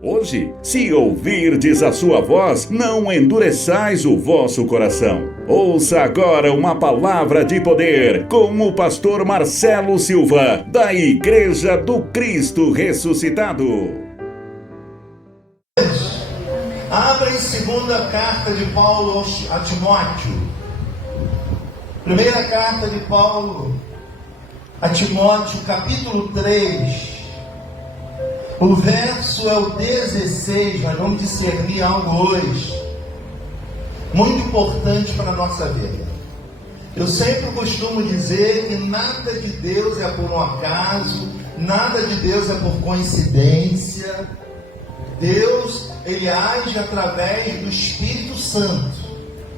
Hoje, se ouvirdes a sua voz, não endureçais o vosso coração. Ouça agora uma palavra de poder com o pastor Marcelo Silva, da Igreja do Cristo Ressuscitado. Abra em segunda carta de Paulo a Timóteo. Primeira carta de Paulo a Timóteo, capítulo 3. O verso é o 16, nós vamos discernir algo hoje, muito importante para a nossa vida. Eu sempre costumo dizer que nada de Deus é por um acaso, nada de Deus é por coincidência. Deus, Ele age através do Espírito Santo.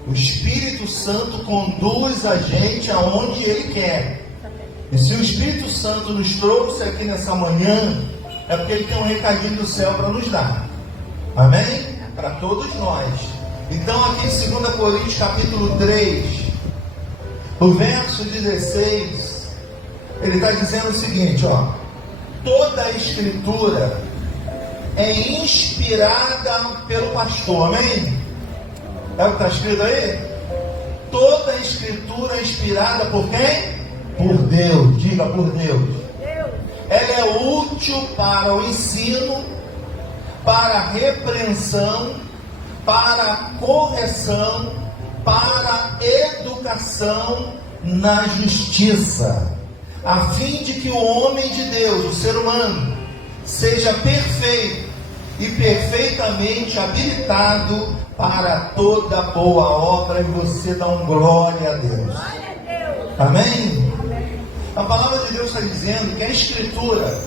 O Espírito Santo conduz a gente aonde Ele quer. E se o Espírito Santo nos trouxe aqui nessa manhã, é porque Ele tem um recadinho do céu para nos dar. Amém? Para todos nós. Então aqui em 2 Coríntios capítulo 3, o verso 16, ele está dizendo o seguinte, ó: toda a Escritura é inspirada pelo pastor, amém? É o que está escrito aí? Toda a Escritura é inspirada por quem? Por Deus, diga por Deus. Ela é útil para o ensino, para a repreensão, para a correção, para a educação na justiça, a fim de que o homem de Deus, o ser humano, seja perfeito e perfeitamente habilitado para toda boa obra. E você dá um glória a Deus. Amém? A palavra de Deus está dizendo que a Escritura,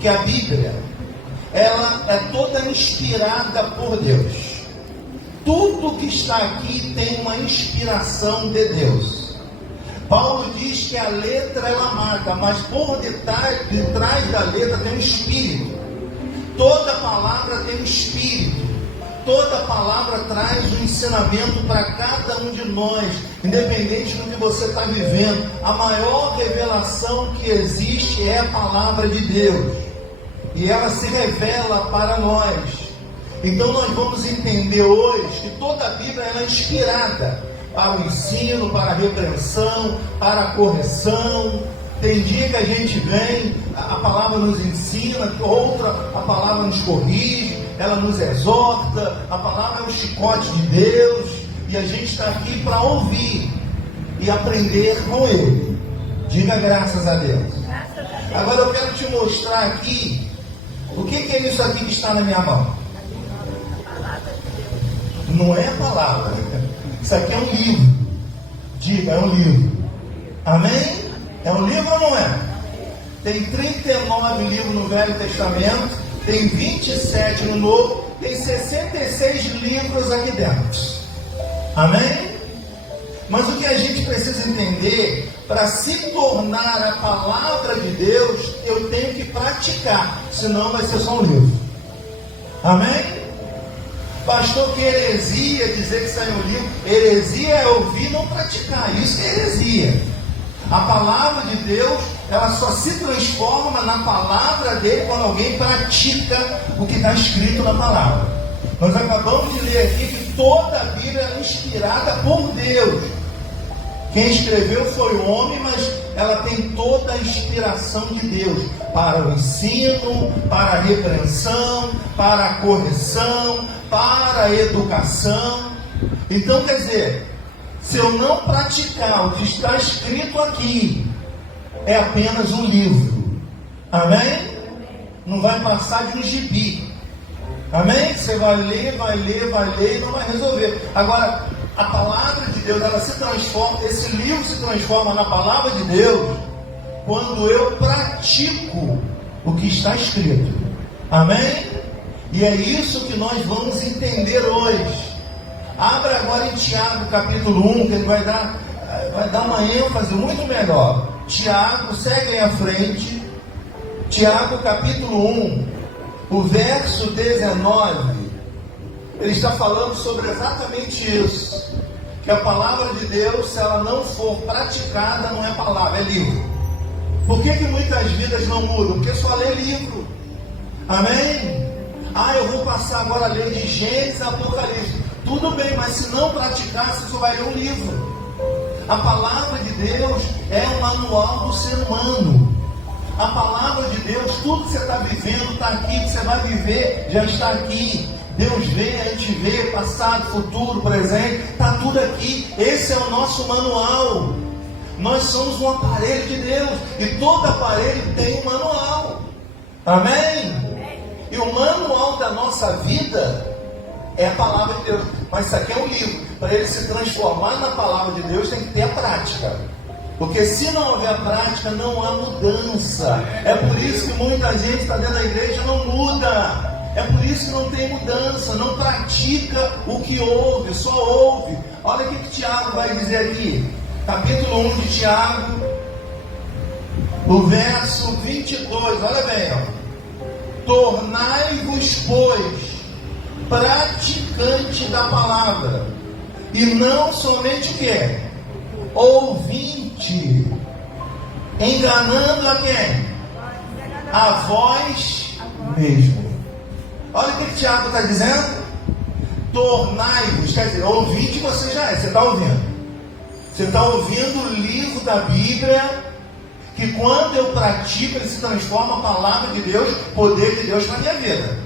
que a Bíblia, ela é toda inspirada por Deus. Tudo que está aqui tem uma inspiração de Deus. Paulo diz que a letra ela marca, mas por detrás da letra tem um espírito. Toda palavra tem um espírito. Toda palavra traz um ensinamento para cada um de nós, independente do que você está vivendo. A maior revelação que existe é a palavra de Deus, e ela se revela para nós. Então nós vamos entender hoje que toda a Bíblia ela é inspirada para o ensino, para a repreensão, para a correção. Tem dia que a gente vem, a palavra nos ensina, outra a palavra nos corrige, ela nos exorta. A palavra é o chicote de Deus, e a gente está aqui para ouvir e aprender com Ele. Diga graças a Deus. Agora eu quero te mostrar aqui o que é isso aqui que está na minha mão. Não é a palavra, isso aqui é um livro. Diga, é um livro. Amém? É um livro ou não é? Tem 39 livros no Velho Testamento, tem 27 no Novo, tem 66 livros aqui dentro. Amém? Mas o que a gente precisa entender, para se tornar a palavra de Deus, eu tenho que praticar, senão vai ser só um livro. Amém? Pastor, que heresia dizer que saiu um livro. Heresia é ouvir e não praticar, isso é heresia. A palavra de Deus, ela só se transforma na palavra dele quando alguém pratica o que está escrito na palavra. Nós acabamos de ler aqui que toda a Bíblia é inspirada por Deus. Quem escreveu foi o homem, mas ela tem toda a inspiração de Deus para o ensino, para a repreensão, para a correção, para a educação. Então, quer dizer, se eu não praticar o que está escrito aqui, é apenas um livro. Amém? Não vai passar de um gibi. Amém? Você vai ler e não vai resolver. Agora, a palavra de Deus, ela se transforma, esse livro se transforma na palavra de Deus quando eu pratico o que está escrito. Amém? E é isso que nós vamos entender hoje. Abra agora em Tiago capítulo 1, que ele vai dar uma ênfase muito melhor. Tiago, segue à frente. Tiago capítulo 1, o verso 19. Ele está falando sobre exatamente isso. Que a palavra de Deus, se ela não for praticada, não é palavra, é livro. Por que muitas vidas não mudam? Porque só lê livro. Amém? Eu vou passar agora a ler de Gênesis e Apocalipse. Tudo bem, mas se não praticar, você só vai ler um livro. A palavra de Deus é o manual do ser humano. A palavra de Deus, tudo que você está vivendo está aqui, que você vai viver já está aqui. Deus vê, a gente vê, passado, futuro, presente, está tudo aqui. Esse é o nosso manual. Nós somos um aparelho de Deus, e todo aparelho tem um manual. Amém? E o manual da nossa vida é a palavra de Deus. Mas isso aqui é um livro. Para ele se transformar na palavra de Deus, tem que ter a prática. Porque se não houver prática, não há mudança. É por isso que muita gente está dentro da igreja e não muda. É por isso que não tem mudança, não pratica o que ouve, só ouve. Olha o que Tiago vai dizer aqui. Capítulo 1 de Tiago, o verso 22. Olha bem, ó. Tornai-vos, pois, praticante da palavra, e não somente o quê? Ouvinte, enganando a quem? A vós mesmo. Olha o que Tiago está dizendo. Tornai-vos, quer dizer, ouvinte você já é, você está ouvindo. Você está ouvindo o livro da Bíblia, que quando eu pratico, ele se transforma a palavra de Deus, poder de Deus na minha vida.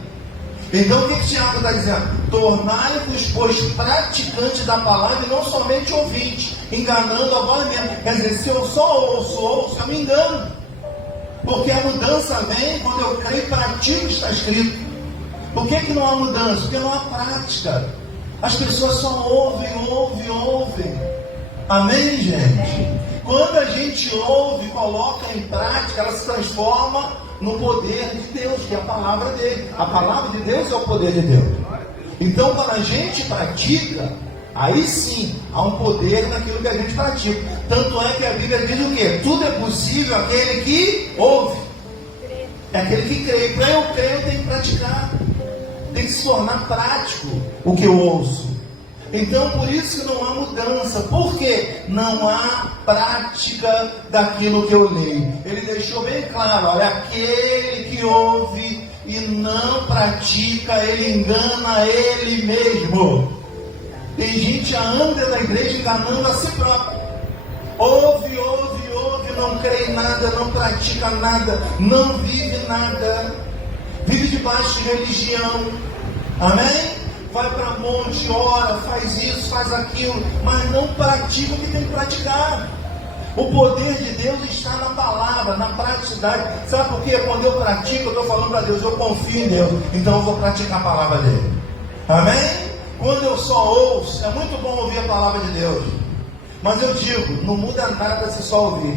Então o que Tiago está dizendo? Tornai-vos, pois, praticantes da palavra e não somente ouvintes, enganando a vós mesmo. Quer dizer, se eu só ouço, eu me engano. Porque a mudança vem quando eu creio e pratico o que está escrito. Por que não há mudança? Porque não há prática. As pessoas só ouvem. Amém, gente? Quando a gente ouve e coloca em prática, ela se transforma no poder de Deus, que é a palavra dele. A palavra de Deus é o poder de Deus. Então, quando a gente pratica, aí sim há um poder naquilo que a gente pratica. Tanto é que a Bíblia diz o quê? Tudo é possível àquele que ouve. É aquele que crê. Para eu crer, eu tenho que praticar. Tem que se tornar prático o que eu ouço. Então, por isso que não há mudança. Por quê? Não há prática daquilo que eu leio. Ele deixou bem claro, olha, aquele que ouve e não pratica, ele engana ele mesmo. Tem gente já anda na igreja enganando a si próprio. Ouve, não crê em nada, não pratica nada, não vive nada. Vive debaixo de religião. Amém? Vai para monte, ora, faz isso, faz aquilo, mas não pratica o que tem que praticar. O poder de Deus está na palavra, na praticidade. Sabe por quê? Quando eu pratico, eu estou falando para Deus, eu confio em Deus, então eu vou praticar a palavra dele. Amém? Quando eu só ouço, é muito bom ouvir a palavra de Deus, mas eu digo, não muda nada se só ouvir.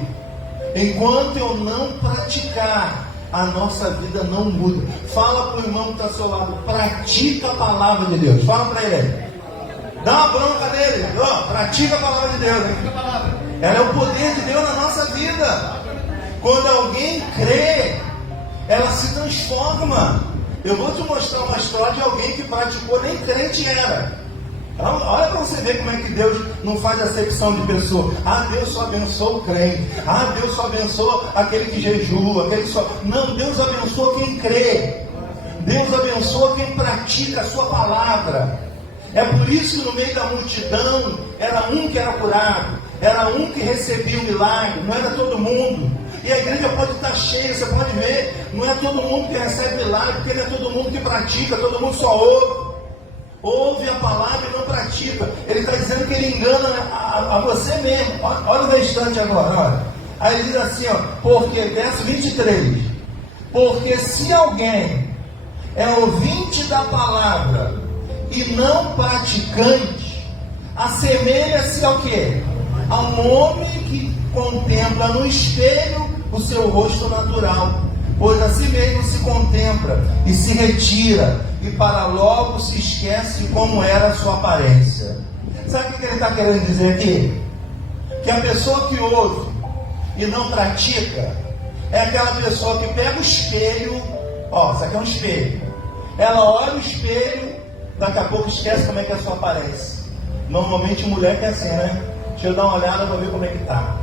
Enquanto eu não praticar, a nossa vida não muda. Fala para o irmão que está ao seu lado, pratica a palavra de Deus. Fala para ele, dá uma bronca nele, pratica a palavra de Deus. Ela é o poder de Deus na nossa vida. Quando alguém crê, ela se transforma. Eu vou te mostrar uma história de alguém que praticou, nem crente era. Olha para você ver como é que Deus não faz acepção de pessoa. Deus só abençoa o crente. Deus só abençoa aquele que jejua, aquele que só... Não, Deus abençoa quem crê. Deus abençoa quem pratica a sua palavra. É por isso que no meio da multidão era um que era curado, era um que recebia o milagre, não era todo mundo. E a igreja pode estar cheia, você pode ver, não é todo mundo que recebe milagre, porque não é todo mundo que pratica, todo mundo só ouve. Ouve a palavra e não pratica. Ele está dizendo que ele engana a você mesmo. Olha o restante agora, olha. Aí ele diz assim, porque, verso 23, porque se alguém é ouvinte da palavra e não praticante, assemelha-se ao quê? A um homem que contempla no espelho o seu rosto natural, pois a si mesmo se contempla e se retira, e para logo se esquece de como era a sua aparência. Sabe o que ele está querendo dizer aqui? Que a pessoa que ouve e não pratica é aquela pessoa que pega o espelho, isso aqui é um espelho, ela olha o espelho, daqui a pouco esquece como é que é a sua aparência. Normalmente mulher que é assim, né? Deixa eu dar uma olhada para ver como é que está.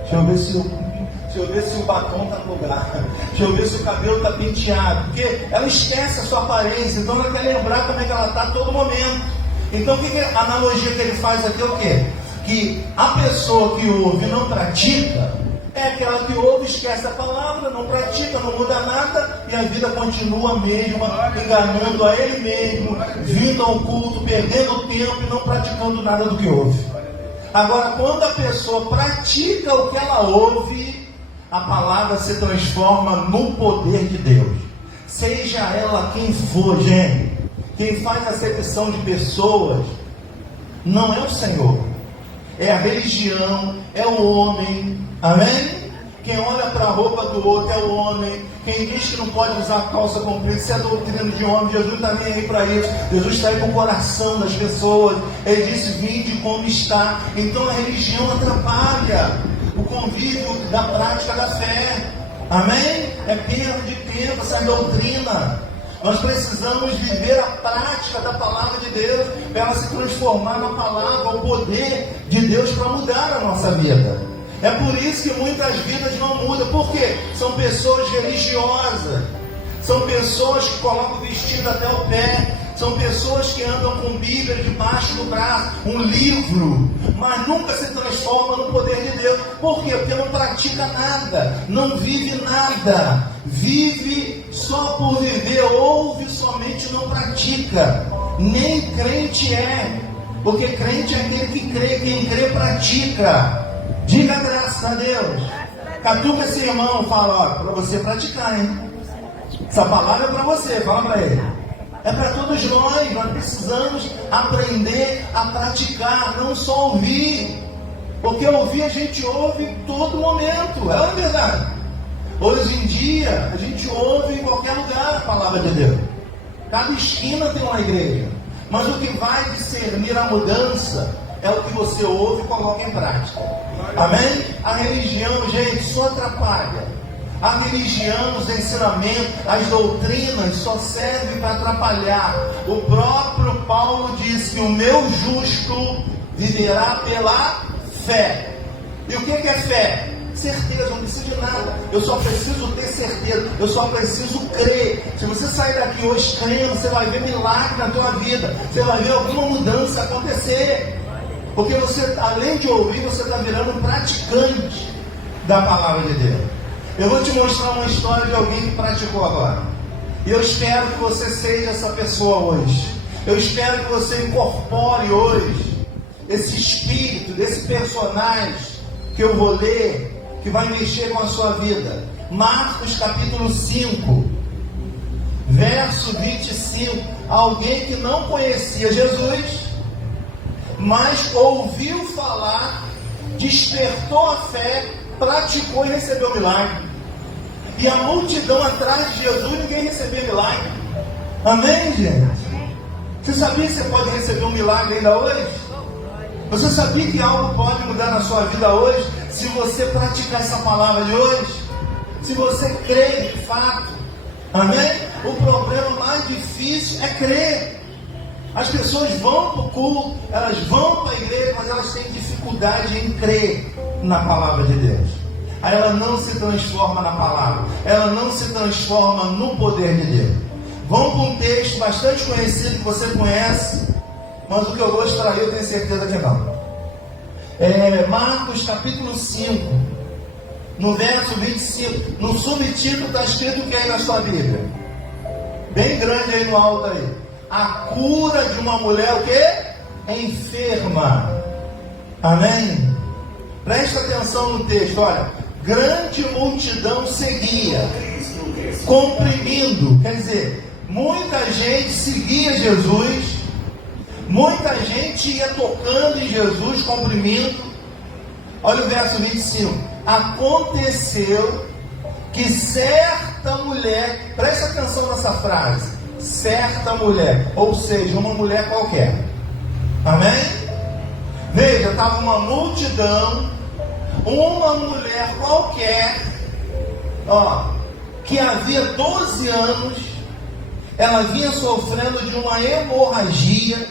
Deixa eu ver se Deixa eu ver se o batom está no lugar. Deixa eu ver se o cabelo está penteado. Porque ela esquece a sua aparência. Então ela quer lembrar como é que ela está a todo momento. Então a analogia que ele faz aqui é o quê? Que a pessoa que ouve e não pratica é aquela que ouve, esquece a palavra, não pratica, não muda nada e a vida continua a mesma, enganando a ele mesmo, vindo ao culto, perdendo tempo e não praticando nada do que ouve. Agora, quando a pessoa pratica o que ela ouve, a palavra se transforma no poder de Deus. Seja ela quem for, gente, quem faz acepção de pessoas não é o Senhor, é a religião, é o homem, amém? Quem olha para a roupa do outro é o homem. Quem diz que não pode usar calça comprida, isso é doutrina de homem. Jesus está nem aí para isso. Jesus está aí com o coração das pessoas. Ele disse: vinde como está. Então a religião atrapalha o convívio da prática da fé, amém? É perda de tempo essa doutrina. Nós precisamos viver a prática da palavra de Deus para ela se transformar na palavra, o poder de Deus para mudar a nossa vida. É por isso que muitas vidas não mudam. Por quê? São pessoas religiosas, são pessoas que colocam o vestido até o pé, são pessoas que andam com Bíblia debaixo do braço, um livro, mas nunca se transforma no poder de Deus. Por quê? Porque não pratica nada, não vive nada, vive só por viver, ouve somente, não pratica. Nem crente é, porque crente é aquele que crê, quem crê pratica. Diga graças a Deus. Catuca esse irmão, fala: ó, para você praticar, hein? Essa palavra é para você, fala para ele. É para todos nós precisamos aprender a praticar, não só ouvir. Porque ouvir a gente ouve em todo momento, é verdade. Hoje em dia, a gente ouve em qualquer lugar a palavra de Deus. Cada esquina tem uma igreja. Mas o que vai discernir a mudança é o que você ouve e coloca em prática. Amém? A religião, gente, só atrapalha. A religião, os ensinamentos, as doutrinas só servem para atrapalhar. O próprio Paulo disse que o meu justo viverá pela fé. E o que é fé? Certeza, não preciso de nada. Eu só preciso ter certeza. Eu só preciso crer. Se você sair daqui hoje crendo, você vai ver milagre na tua vida. Você vai ver alguma mudança acontecer. Porque você, além de ouvir, você está virando um praticante da palavra de Deus. Eu vou te mostrar uma história de alguém que praticou agora. E eu espero que você seja essa pessoa hoje. Eu espero que você incorpore hoje esse espírito, desse personagem que eu vou ler, que vai mexer com a sua vida. Marcos capítulo 5, verso 25. Alguém que não conhecia Jesus, mas ouviu falar, despertou a fé, praticou e recebeu milagre. E a multidão atrás de Jesus, ninguém recebeu milagre. Amém, gente? Você sabia que você pode receber um milagre ainda hoje? Você sabia que algo pode mudar na sua vida hoje, se você praticar essa palavra de hoje? Se você crê de fato. Amém? O problema mais difícil é crer. As pessoas vão para o culto, elas vão para a igreja, mas elas têm dificuldade em crer na palavra de Deus. Aí ela não se transforma na palavra, ela não se transforma no poder de Deus. Vamos para um texto bastante conhecido que você conhece, mas o que eu vou extrair eu tenho certeza que não. Marcos capítulo 5, no verso 25, no subtítulo está escrito o que aí na sua Bíblia? Bem grande aí no alto aí. A cura de uma mulher o quê? Enferma. Amém? Presta atenção no texto, olha. Grande multidão seguia, comprimindo, quer dizer, muita gente seguia Jesus, muita gente ia tocando em Jesus, comprimindo. Olha o verso 25. Aconteceu que certa mulher, presta atenção nessa frase, certa mulher, ou seja, uma mulher qualquer. Amém? Veja, estava uma multidão, uma mulher qualquer, que havia 12 anos, ela vinha sofrendo de uma hemorragia,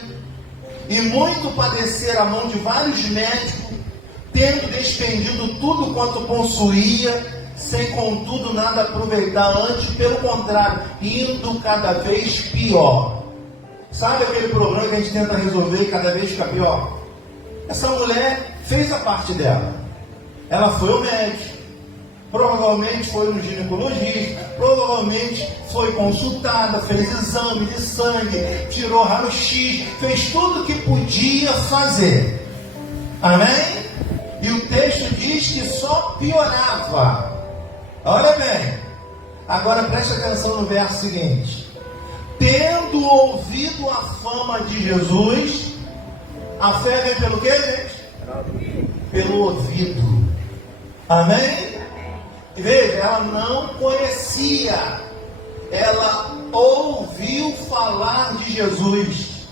e muito padecer a mão de vários médicos, tendo despendido tudo quanto possuía, sem contudo nada aproveitar, antes pelo contrário, indo cada vez pior. Sabe aquele problema que a gente tenta resolver e cada vez fica pior? Essa mulher fez a parte dela. Ela foi ao médico, provavelmente foi no ginecologista, provavelmente foi consultada, fez exame de sangue, tirou raio-x, fez tudo o que podia fazer. Amém? E o texto diz que só piorava. Olha bem, agora preste atenção no verso seguinte. Tendo ouvido a fama de Jesus, a fé vem pelo quê, gente? Pelo ouvido. Amém? E veja, ela não conhecia, ela ouviu falar de Jesus.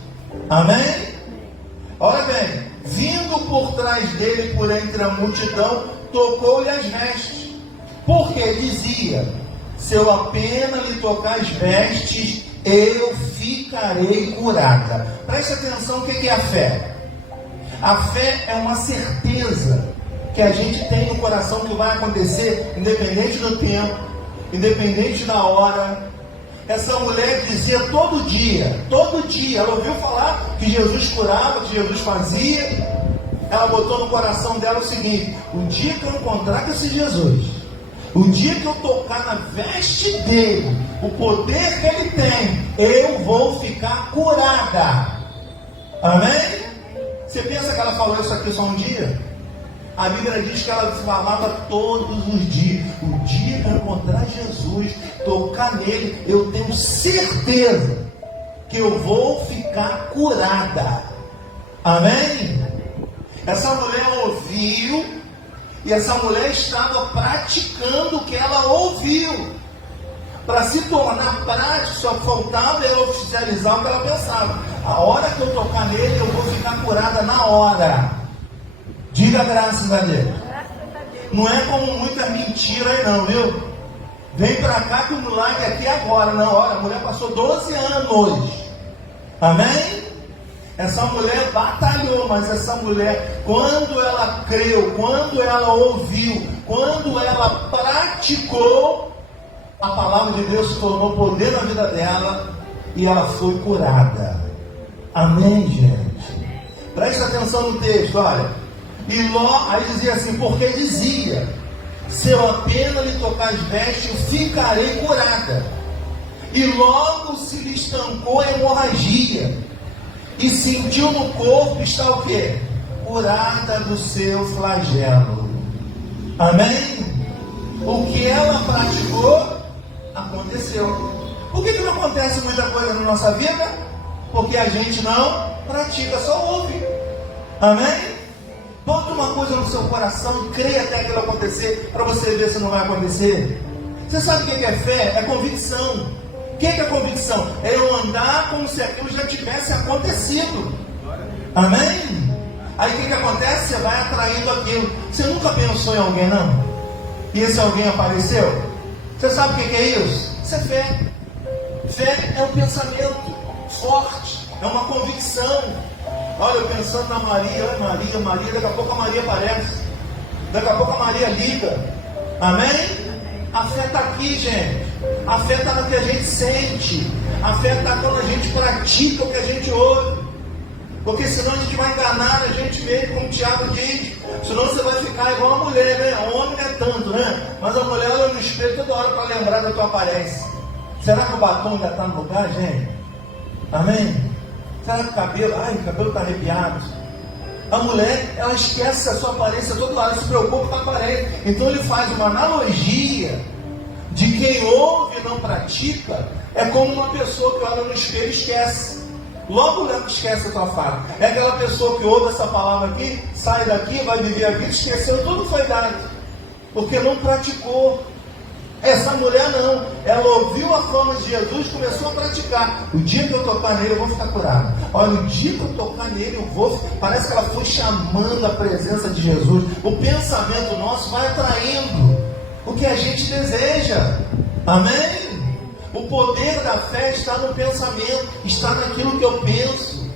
Amém? Olha bem, vindo por trás dele, por entre a multidão, tocou-lhe as vestes. Porque dizia: se eu apenas lhe tocar as vestes, eu ficarei curada. Preste atenção, o que é a fé? A fé é uma certeza que a gente tem no coração que vai acontecer, independente do tempo, independente da hora. Essa mulher dizia todo dia, ela ouviu falar que Jesus curava, que Jesus fazia. Ela botou no coração dela o seguinte: o dia que eu encontrar com esse Jesus, o dia que eu tocar na veste dele, o poder que ele tem, eu vou ficar curada. Amém? Você pensa que ela falou isso aqui só um dia? A Bíblia diz que ela falava todos os dias. O dia que eu encontrar Jesus, tocar nele, eu tenho certeza que eu vou ficar curada. Amém? Essa mulher ouviu, e essa mulher estava praticando o que ela ouviu. Para se tornar prático, só faltava ela oficializar o que ela pensava. A hora que eu tocar nele, eu vou ficar curada na hora. Diga graças a Deus. Não é como muita mentira aí não, viu? Vem para cá que o milagre aqui agora. Não, olha, a mulher passou 12 anos. Amém? Essa mulher batalhou, mas essa mulher, quando ela creu, quando ela ouviu, quando ela praticou, a palavra de Deus se tornou poder na vida dela e ela foi curada. Amém, gente? Presta atenção no texto, olha. E aí dizia assim, porque dizia: se eu apenas lhe tocar as vestes, eu ficarei curada. E logo se lhe estancou a hemorragia, e sentiu no corpo, está o quê? Curada do seu flagelo. Amém? O que ela praticou, aconteceu. Por que não acontece muita coisa na nossa vida? Porque a gente não pratica, só ouve. Amém? Bota uma coisa no seu coração e creia até aquilo acontecer, para você ver se não vai acontecer. Você sabe o que é fé? É convicção. O que é convicção? É eu andar como se aquilo já tivesse acontecido. Amém? Aí o que acontece? Você vai atraindo aquilo. Você nunca pensou em alguém, não? E esse alguém apareceu? Você sabe o que é isso? Isso é fé. Fé é um pensamento forte, é uma convicção. Olha, eu pensando na Maria, Maria, daqui a pouco a Maria aparece, daqui a pouco a Maria liga. Amém? A fé está aqui, gente. A fé está no que a gente sente. A fé está quando a gente pratica o que a gente ouve. Porque senão a gente vai enganar a gente mesmo, como o Tiago diz. Senão você vai ficar igual a mulher, né? O homem não é tanto, né? Mas a mulher olha no espelho toda hora para lembrar da tua aparência. Será que o batom ainda está no lugar, gente? Amém? Será que o cabelo está arrepiado? A mulher, ela esquece a sua aparência toda hora, se preocupa com a aparência. Então ele faz uma analogia de quem ouve e não pratica. É como uma pessoa que olha no espelho e esquece. Logo esquece a tua fala. É aquela pessoa que ouve essa palavra aqui, sai daqui, vai viver a vida, esqueceu tudo que foi dado, porque não praticou. Essa mulher não, ela ouviu a fama de Jesus e começou a praticar. O dia que eu tocar nele, eu vou ficar curado. Olha, o dia que eu tocar nele, eu vou. Parece que ela foi chamando a presença de Jesus. O pensamento nosso vai atraindo o que a gente deseja. Amém? O poder da fé está no pensamento, está naquilo que eu penso.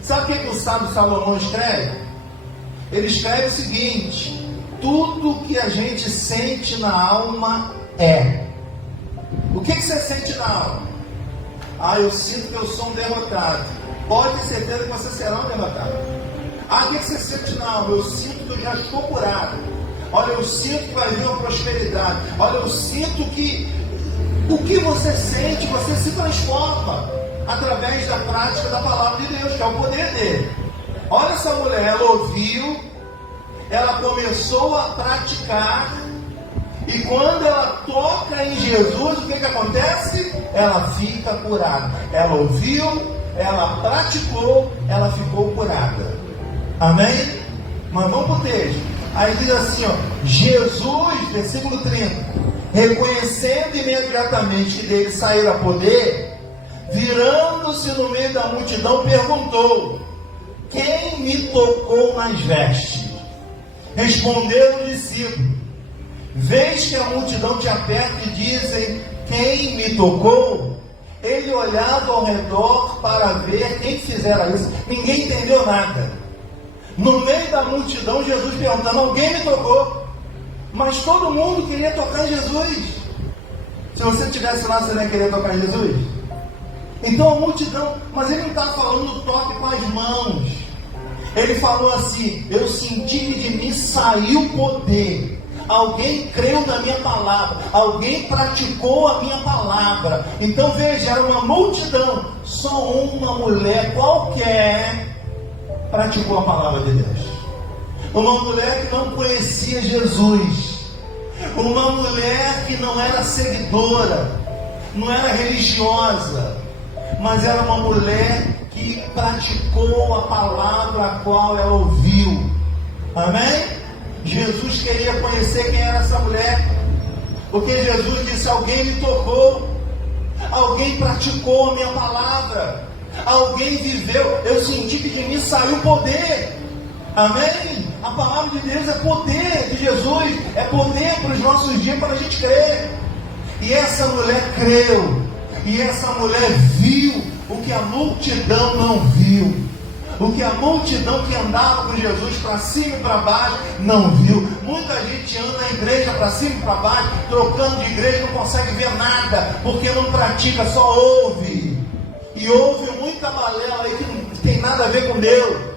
Sabe o que o sábio Salomão escreve? Ele escreve o seguinte: tudo que a gente sente na alma é. O que você sente na alma? Eu sinto que eu sou um derrotado. Pode ter certeza que você será um derrotado. O que você sente na alma? Eu sinto que eu já estou curado. Olha, eu sinto que vai vir uma prosperidade. Olha, eu sinto que o que você sente, você se transforma através da prática da palavra de Deus, que é o poder dele. Olha essa mulher, ela ouviu, ela começou a praticar, e quando ela toca em Jesus, o que acontece? Ela fica curada. Ela ouviu, ela praticou, ela ficou curada. Amém? Mas vamos para o texto. Aí diz assim, Jesus, versículo 30, reconhecendo imediatamente que dele saíra poder, virando-se no meio da multidão, perguntou: quem me tocou nas vestes? Responderam os discípulos: vês que a multidão te aperta e dizem: quem me tocou? Ele olhava ao redor para ver quem fizera isso. Ninguém entendeu nada. No meio da multidão, Jesus perguntando: alguém me tocou? Mas todo mundo queria tocar em Jesus. Se você estivesse lá, você não ia querer tocar em Jesus? Então a multidão, mas ele não está falando do toque com as mãos. Ele falou assim: eu senti que de mim saiu poder. Alguém creu na minha palavra, alguém praticou a minha palavra. Então veja, era uma multidão, só uma mulher qualquer praticou a palavra de Deus. Uma mulher que não conhecia Jesus, uma mulher que não era seguidora, não era religiosa, mas era uma mulher que praticou a palavra a qual ela ouviu. Amém? Jesus queria conhecer quem era essa mulher, porque Jesus disse: alguém me tocou, alguém praticou a minha palavra, alguém viveu, eu senti que de mim saiu poder. Amém? A palavra de Deus é poder de Jesus, é poder para os nossos dias, para a gente crer. E essa mulher creu, e essa mulher viu o que a multidão não viu. O que a multidão que andava com Jesus para cima e para baixo não viu. Muita gente anda na igreja para cima e para baixo, trocando de igreja, não consegue ver nada, porque não pratica, só ouve. E ouve muita balela aí que não tem nada a ver com Deus.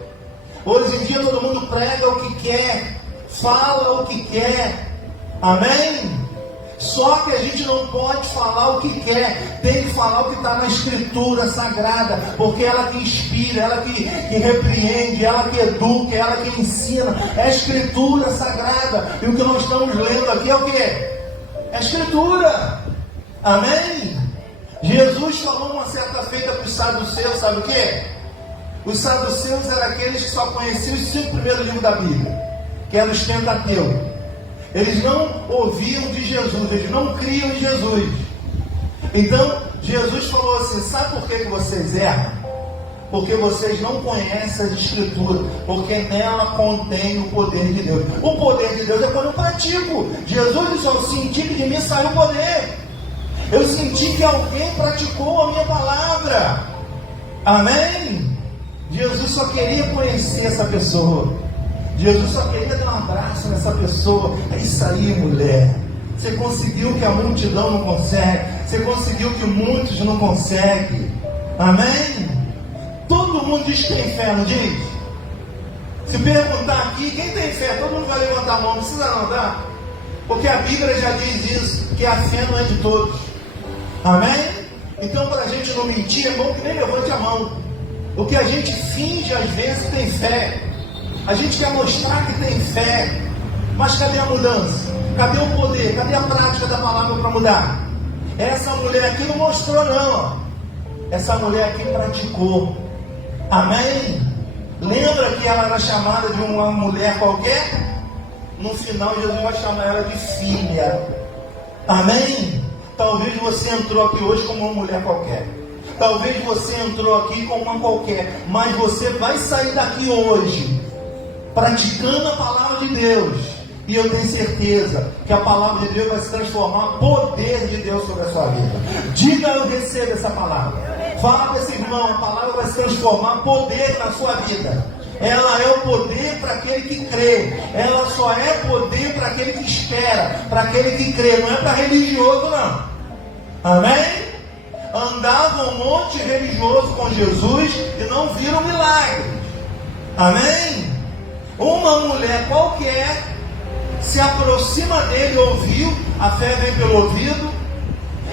Hoje em dia todo mundo prega o que quer, fala o que quer. Amém? Só que a gente não pode falar o que quer, tem que falar o que está na Escritura Sagrada, porque ela que inspira, ela que repreende, ela que educa, ela que ensina. É a Escritura Sagrada, e o que nós estamos lendo aqui é o que? É a Escritura. Amém? Jesus falou uma certa feita para os saduceus, sabe o que? Os saduceus eram aqueles que só conheciam os 5 primeiros livros da Bíblia, que eram os Pentateucos. Eles não ouviam de Jesus, eles não criam em Jesus. Então, Jesus falou assim: sabe por que vocês erram? Porque vocês não conhecem as Escrituras, porque nela contém o poder de Deus. O poder de Deus é quando eu pratico. Jesus disse: eu senti que de mim saiu o poder. Eu senti que alguém praticou a minha palavra. Amém? Jesus só queria conhecer essa pessoa. Jesus só queria dar um abraço nessa pessoa. É isso aí, mulher. Você conseguiu o que a multidão não consegue. Você conseguiu o que muitos não conseguem. Amém? Todo mundo diz que tem fé, não diz? Se perguntar aqui, quem tem fé? Todo mundo vai levantar a mão, não precisa levantar. Porque a Bíblia já diz isso, que a fé não é de todos. Amém? Então, para a gente não mentir, é bom que nem levante a mão. O que a gente finge às vezes tem fé. A gente quer mostrar que tem fé, mas cadê a mudança? Cadê o poder? Cadê a prática da palavra para mudar? Essa mulher aqui não mostrou não. Essa mulher aqui praticou. Amém? Lembra que ela era chamada de uma mulher qualquer? No final Jesus vai chamar ela de filha. Amém? Talvez você entrou aqui hoje como uma mulher qualquer. Talvez você entrou aqui como uma qualquer. Mas você vai sair daqui hoje praticando a palavra de Deus, e eu tenho certeza que a palavra de Deus vai se transformar em poder de Deus sobre a sua vida. Diga: eu recebo essa palavra. Fala para esse irmão: a palavra vai se transformar em poder na sua vida. Ela é o poder para aquele que crê. Ela só é poder para aquele que espera, para aquele que crê. Não é para religioso, não. Amém? Andavam um monte religioso com Jesus e não viram milagres. Amém? Uma mulher qualquer se aproxima dele, ouviu, a fé vem pelo ouvido,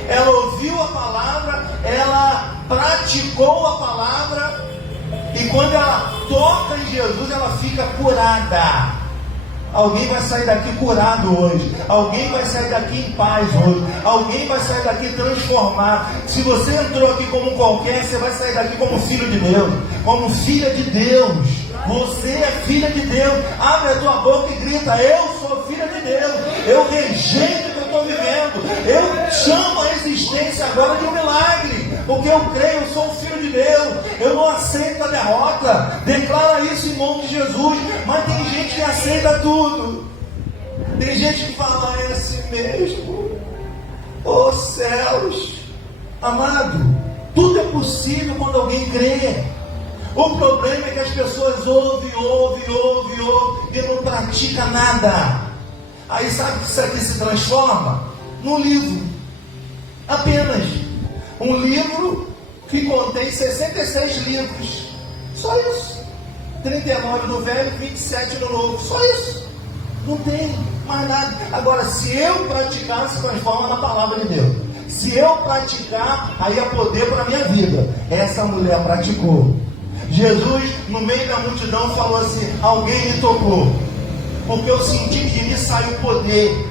ela ouviu a palavra, ela praticou a palavra, e quando ela toca em Jesus, ela fica curada. Alguém vai sair daqui curado hoje. Alguém vai sair daqui em paz hoje. Alguém vai sair daqui transformado. Se você entrou aqui como qualquer, você vai sair daqui como filho de Deus, como filha de Deus. Você é filha de Deus. Abre a tua boca e grita: eu sou filha de Deus. Eu rejeito o que eu estou vivendo. Eu chamo a existência agora de um milagre, porque eu creio, eu sou um filho de Deus. Eu não aceito a derrota. Declara isso em nome de Jesus. Mas tem gente que aceita tudo. Tem gente que fala: é assim mesmo. Oh céus. Amado, tudo é possível quando alguém crê. O problema é que as pessoas ouvem e não praticam nada. Aí sabe que isso aqui se transforma num livro. Apenas um livro que contém 66 livros. Só isso. 39 no Velho, 27 no Novo. Só isso. Não tem mais nada. Agora, se eu praticar, se transforma na palavra de Deus. Se eu praticar, aí é poder para a minha vida. Essa mulher praticou. Jesus, no meio da multidão, falou assim: alguém me tocou, porque eu senti que de mim saiu poder.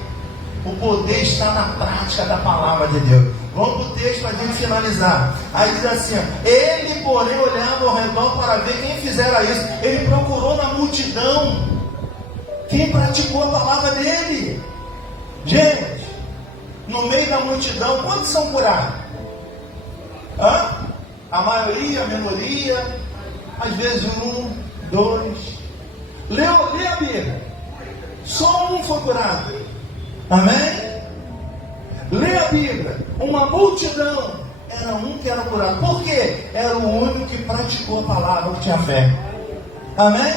O poder está na prática da palavra de Deus. Vamos para o texto para a gente finalizar. Aí diz assim: ele, porém, olhava ao redor para ver quem fizera isso. Ele procurou na multidão quem praticou a palavra dele. Gente, no meio da multidão, quantos são curados? A maioria, a minoria? Às vezes 1, 2. Lê a Bíblia. Só um foi curado. Amém? Lê a Bíblia. Uma multidão. Era um que era curado. Por quê? Era o único que praticou a palavra, que tinha fé. Amém?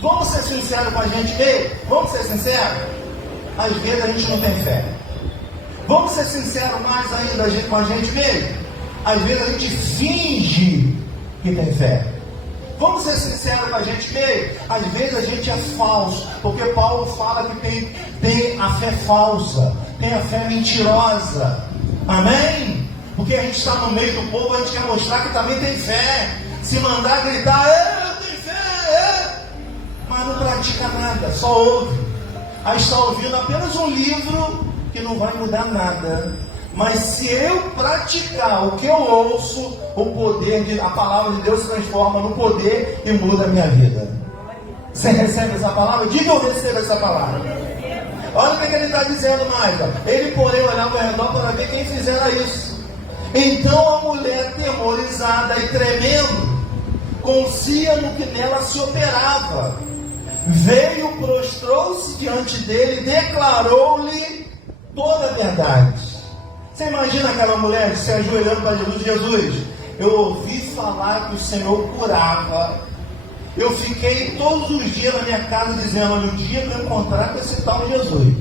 Vamos ser sinceros com a gente. Ei, vamos ser sinceros? Às vezes a gente não tem fé. Vamos ser sinceros mais ainda com a gente mesmo? Às vezes a gente finge que tem fé. Vamos ser sinceros com a gente mesmo? Às vezes a gente é falso, porque Paulo fala que tem a fé falsa, tem a fé mentirosa. Amém? Porque a gente está no meio do povo, a gente quer mostrar que também tem fé. Se mandar gritar: eu tenho fé, mas não pratica nada, só ouve. Aí está ouvindo apenas um livro que não vai mudar nada. Mas se eu praticar o que eu ouço, a palavra de Deus se transforma no poder e muda a minha vida. Você recebe essa palavra? Diga: eu recebo essa palavra. Olha o que ele está dizendo mais. Ele, porém, olhava ao redor para ver quem fizera isso. Então a mulher, temorizada e tremendo, confia no que nela se operava, veio, prostrou-se diante dele e declarou-lhe toda a verdade. Você imagina aquela mulher se ajoelhando para Jesus: Jesus, eu ouvi falar que o Senhor curava. Eu fiquei todos os dias na minha casa dizendo: olha, o dia que eu encontrar com esse tal Jesus,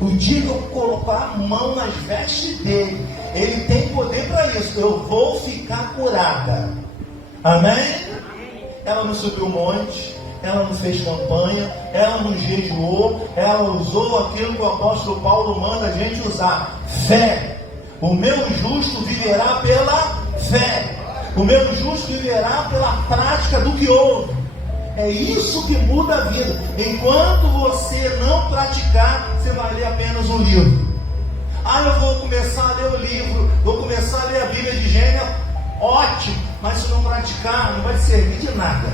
o dia que eu colocar a mão nas vestes dele, ele tem poder para isso, eu vou ficar curada. Amém? Ela não subiu o monte, ela não fez campanha, ela não jejuou, ela usou aquilo que o apóstolo Paulo manda a gente usar: fé. O meu justo viverá pela fé. O meu justo viverá pela prática do que ouve. É isso que muda a vida. Enquanto você não praticar, você vai ler apenas um livro. Eu vou começar a ler o livro, vou começar a ler a Bíblia de Gênesis. Ótimo, mas se não praticar, não vai servir de nada.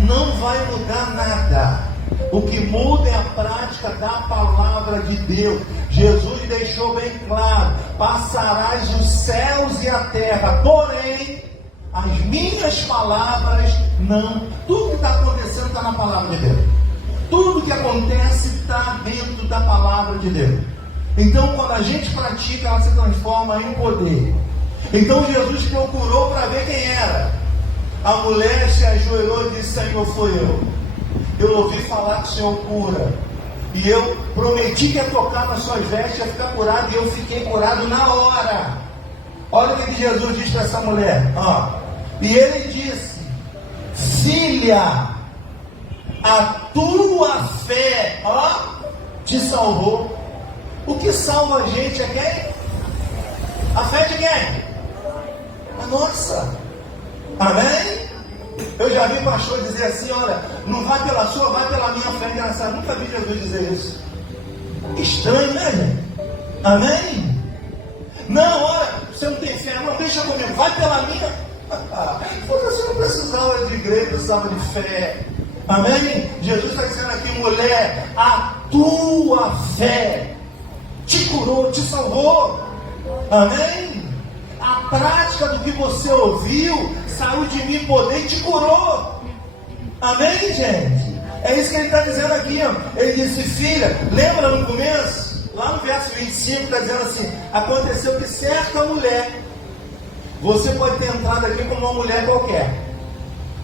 Não vai mudar nada. O que muda é a prática da palavra de Deus. Jesus deixou bem claro: passarás os céus e a terra, porém as minhas palavras não. Tudo que está acontecendo está na palavra de Deus. Tudo que acontece está dentro da palavra de Deus. Então, quando a gente pratica, ela se transforma em poder. Então Jesus procurou para ver quem era. A mulher se ajoelhou e disse: Senhor, foi eu. Eu ouvi falar que o Senhor cura. E eu prometi que ia tocar nas suas vestes, ia ficar curado. E eu fiquei curado na hora. Olha o que Jesus disse para essa mulher. E ele disse: filha, a tua fé te salvou. O que salva a gente é quem? A fé de quem? A nossa. Amém? Eu já vi pastor dizer assim: olha, não vai pela sua, vai pela minha fé. Engraçado, nunca vi Jesus dizer isso. Estranho, né, gente? Amém? Não, olha, você não tem fé, não, deixa comigo, vai pela minha. Você não precisava de igreja, precisava de fé. Amém? Jesus está dizendo aqui: mulher, a tua fé te curou, te salvou. Amém? A prática do que você ouviu saiu de mim poder e te curou. Amém, gente? É isso que ele está dizendo aqui. Ele disse: filha, lembra no começo? Lá no verso 25 está dizendo assim: aconteceu que certa mulher, você pode ter entrado aqui como uma mulher qualquer,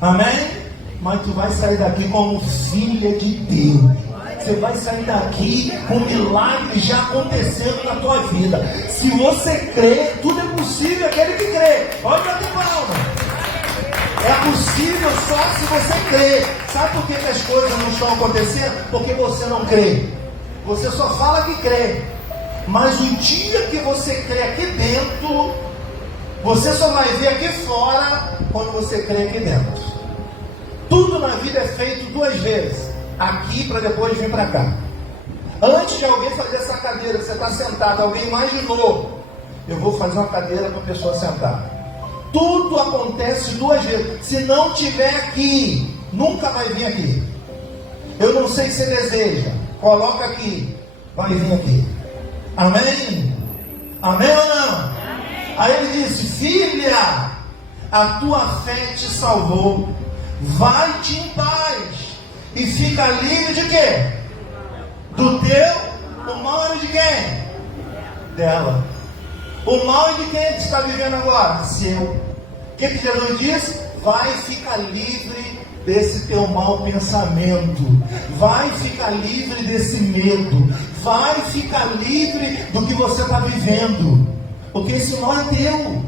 amém? Mas tu vai sair daqui como filha de Deus. Você vai sair daqui com milagres já acontecendo na tua vida. Se você crê, tudo é possível aquele que crê. Olha para a palma. É possível só se você crê. Sabe por que as coisas não estão acontecendo? Porque você não crê. Você só fala que crê. Mas o dia que você crê aqui dentro, você só vai ver aqui fora quando você crê aqui dentro. Tudo na vida é feito duas vezes. Aqui para depois vir para cá. Antes de alguém fazer essa cadeira que você está sentado, alguém imaginou: eu vou fazer uma cadeira para a pessoa sentar. Tudo acontece duas vezes. Se não tiver aqui, nunca vai vir aqui. Eu não sei se você deseja, coloca aqui, vai vir aqui. Amém? Amém ou não? Amém. Aí ele disse: filha, a tua fé te salvou. Vai-te em paz e fica livre de quê? Do teu. O mal é de quem? Dela. O mal é de quem que está vivendo agora? Seu. O que Jesus disse? Vai ficar livre desse teu mau pensamento. Vai ficar livre desse medo. Vai ficar livre do que você está vivendo. Porque esse mal é teu.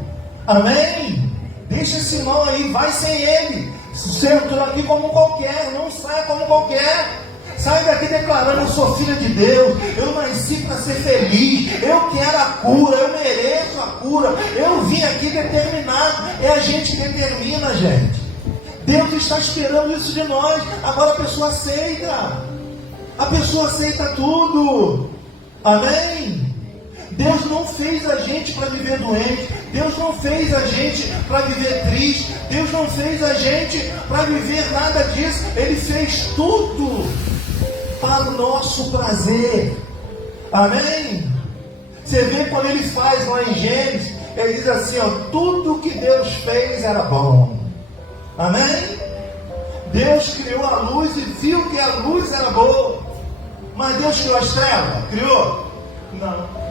Amém? Deixa esse mal aí, vai sem ele. Você entrou aqui como qualquer, não saia como qualquer. Sai daqui declarando: eu sou filha de Deus, eu nasci para ser feliz, eu quero a cura, eu mereço a cura, eu vim aqui determinado. É a gente que determina, gente. Deus está esperando isso de nós. Agora a pessoa aceita. A pessoa aceita tudo. Amém? Deus não fez a gente para viver doente. Deus não fez a gente para viver triste. Deus não fez a gente para viver nada disso. Ele fez tudo para o nosso prazer. Amém? Você vê quando ele faz lá em Gênesis, ele diz assim: tudo que Deus fez era bom. Amém? Deus criou a luz e viu que a luz era boa. Mas Deus criou as trevas? Criou? Não.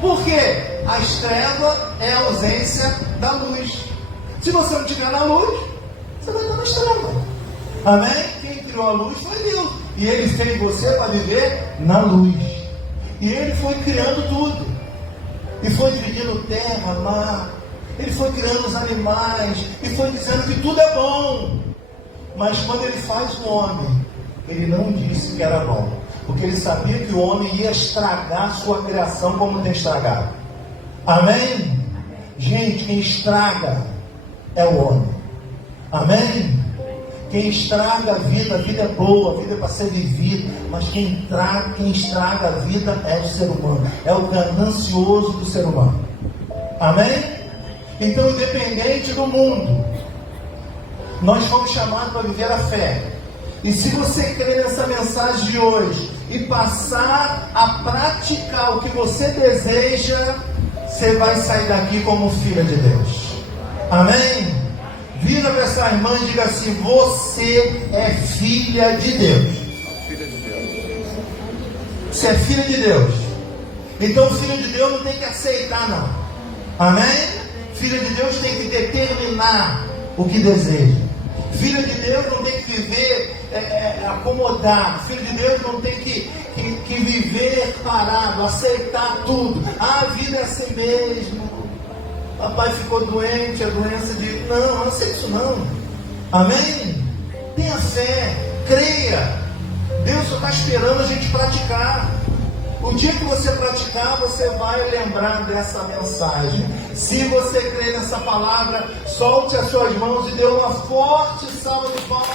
Por quê? As trevas é a ausência da luz. Se você não estiver na luz, você vai estar nas trevas. Amém? Quem criou a luz foi Deus. E Ele fez você para viver na luz. E Ele foi criando tudo. E foi dividindo terra, mar. Ele foi criando os animais. E foi dizendo que tudo é bom. Mas quando Ele faz o homem, Ele não disse que era bom. Porque Ele sabia que o homem ia estragar a sua criação como tem estragado. Amém? Gente, quem estraga é o homem. Amém? Quem estraga a vida é boa, a vida é para ser vivida. Mas quem estraga a vida é o ser humano. É o ganancioso do ser humano. Amém? Então, independente do mundo, nós fomos chamados para viver a fé. E se você crer nessa mensagem de hoje e passar a praticar o que você deseja, você vai sair daqui como filha de Deus. Amém? Vira para essa irmã e diga assim: você é filha de Deus. Filha de Deus. Você é filha de Deus. Então filho de Deus não tem que aceitar, não. Amém? Filho de Deus tem que determinar o que deseja. Filho de Deus não tem que viver acomodado. Filho de Deus não tem que viver parado, aceitar tudo. A vida é assim mesmo. Papai ficou doente, a doença de... Não aceita isso não. Amém? Tenha fé, creia. Deus só está esperando a gente praticar. O dia que você praticar, você vai lembrar dessa mensagem. Se você crê nessa palavra, solte as suas mãos e dê uma forte salva de palmas.